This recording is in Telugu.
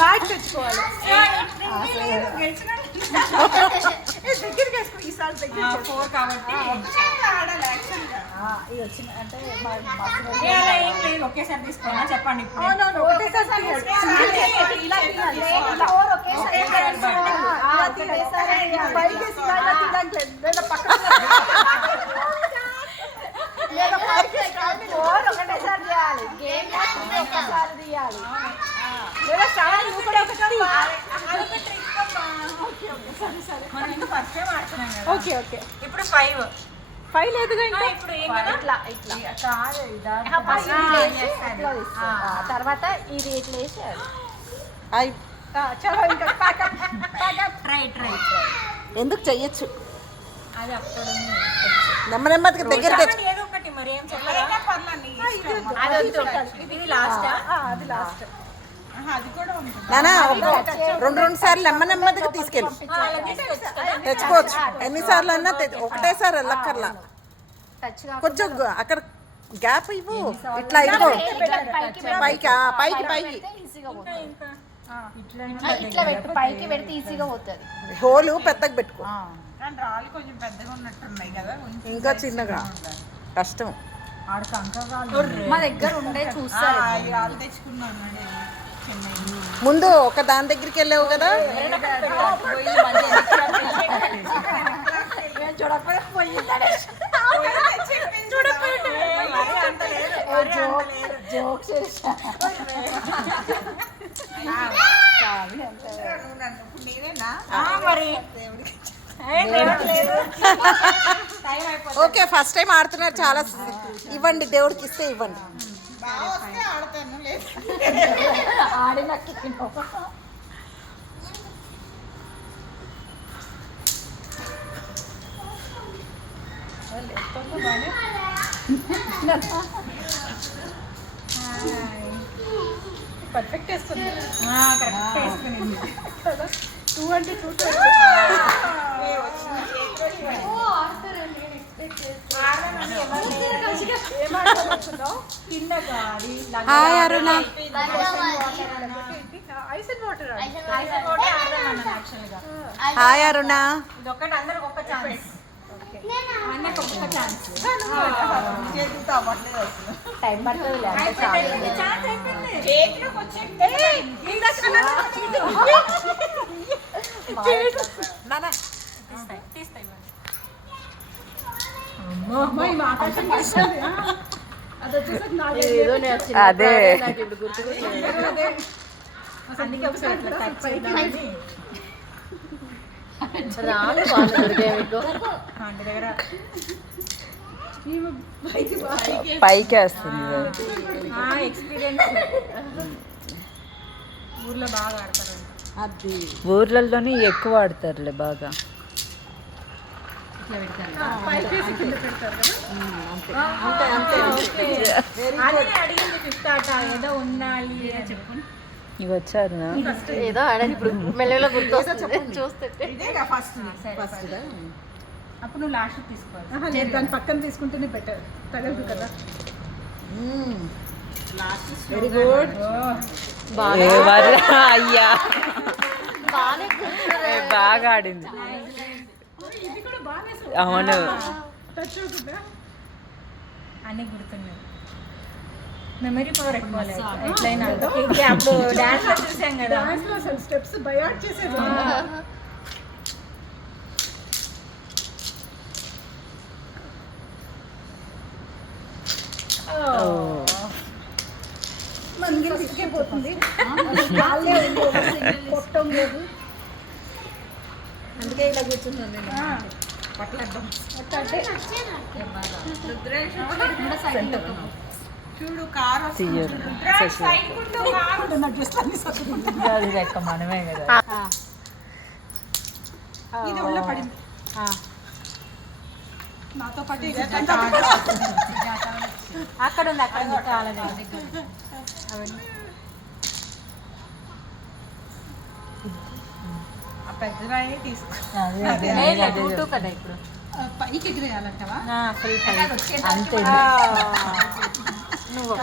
మ్యాచ్ తెచ్చుకోవాలి. దగ్గరికి వేసుకో ఈసారి దగ్గర 4 కాబట్టి ఇది వచ్చింది అంటే ఏం లేదు. ఒకేసారి తీసుకోవాలా చెప్పండి. ఒకేసారి ఓకే ఓకే. ఇప్పుడు 5 లేదుగా ఇంకా. ఇప్పుడు తర్వాత ఇది ఇట్లా వేసి ఎందుకు చెయ్యొచ్చు నెమ్మదిగా దగ్గర తెచ్చు. నానా 2 సార్లు నెమ్మదిగా తీసుకెళ్ళి తెచ్చుకోవచ్చు. ఎన్నిసార్లు అన్నా ఒకటేసారి వెళ్ళక్కర్లా. కొంచెం అక్కడ గ్యాప్ ఇవ్వు. ఇట్లా ఇవ్వు పైకి పైకి పైకి పెడితే ఈజీగా పోతుంది. హోలు పెద్దగా పెట్టుకో. కొంచెం పెద్దగా ఉన్నట్టున్నాయి కదా. ఇంకా చిన్నగా కష్టం. మా దగ్గర ఉండే చూస్తారు. ముందు ఒక దాని దగ్గరికి వెళ్ళావు కదా. ఓకే ఫస్ట్ టైం ఆడుతున్నారు. చాలా ఇవ్వండి, దేవుడికి ఇస్తే ఇవ్వండి. పర్ఫెక్ట్ వేస్తుంది. 2 అంటే 2 హాయ్ అరుణ. హాయ్ అరుణ. టైం పడుతుంది. అదే పైకి వస్తుంది. ఊర్లో బాగా ఆడతారు. ఊర్లలోనే ఎక్కువ ఆడతారులే బాగా. ఇవి వచ్చారు ఏదో ఆడని ఇప్పుడు మెల్లగా గుర్తు చూస్తే అప్పుడు నువ్వు లాస్ట్ తీసుకోవాలి. దాని పక్కన తీసుకుంటేనే బెటర్, తగలదు కదా. Very good. అయ్యా బాగా ఆడింది. అవును అన్నీ గుర్తున్నాయి. మెమరీ పవర్ ఎక్కువ ఎట్లయినా. అప్పుడు డాన్స్ లో చూసాం కదా, స్టెప్స్ బయాట్ చేసేది. మనకి తీసుకే పోతుంది. కొట్టం లేదు, అందుకే ఇలా కూర్చున్నాను నేను. చూడు కారు మనమే కదా. ఇది ఒళ్ళో పడింది నాతో పాటు. అక్కడ ఉంది, అక్కడ ఉంది. చాలా పెద్దరాయి తీసుకో. కదా ఇప్పుడు పైకి ఎగిరేయాలంటవా? అంతే. నువ్వు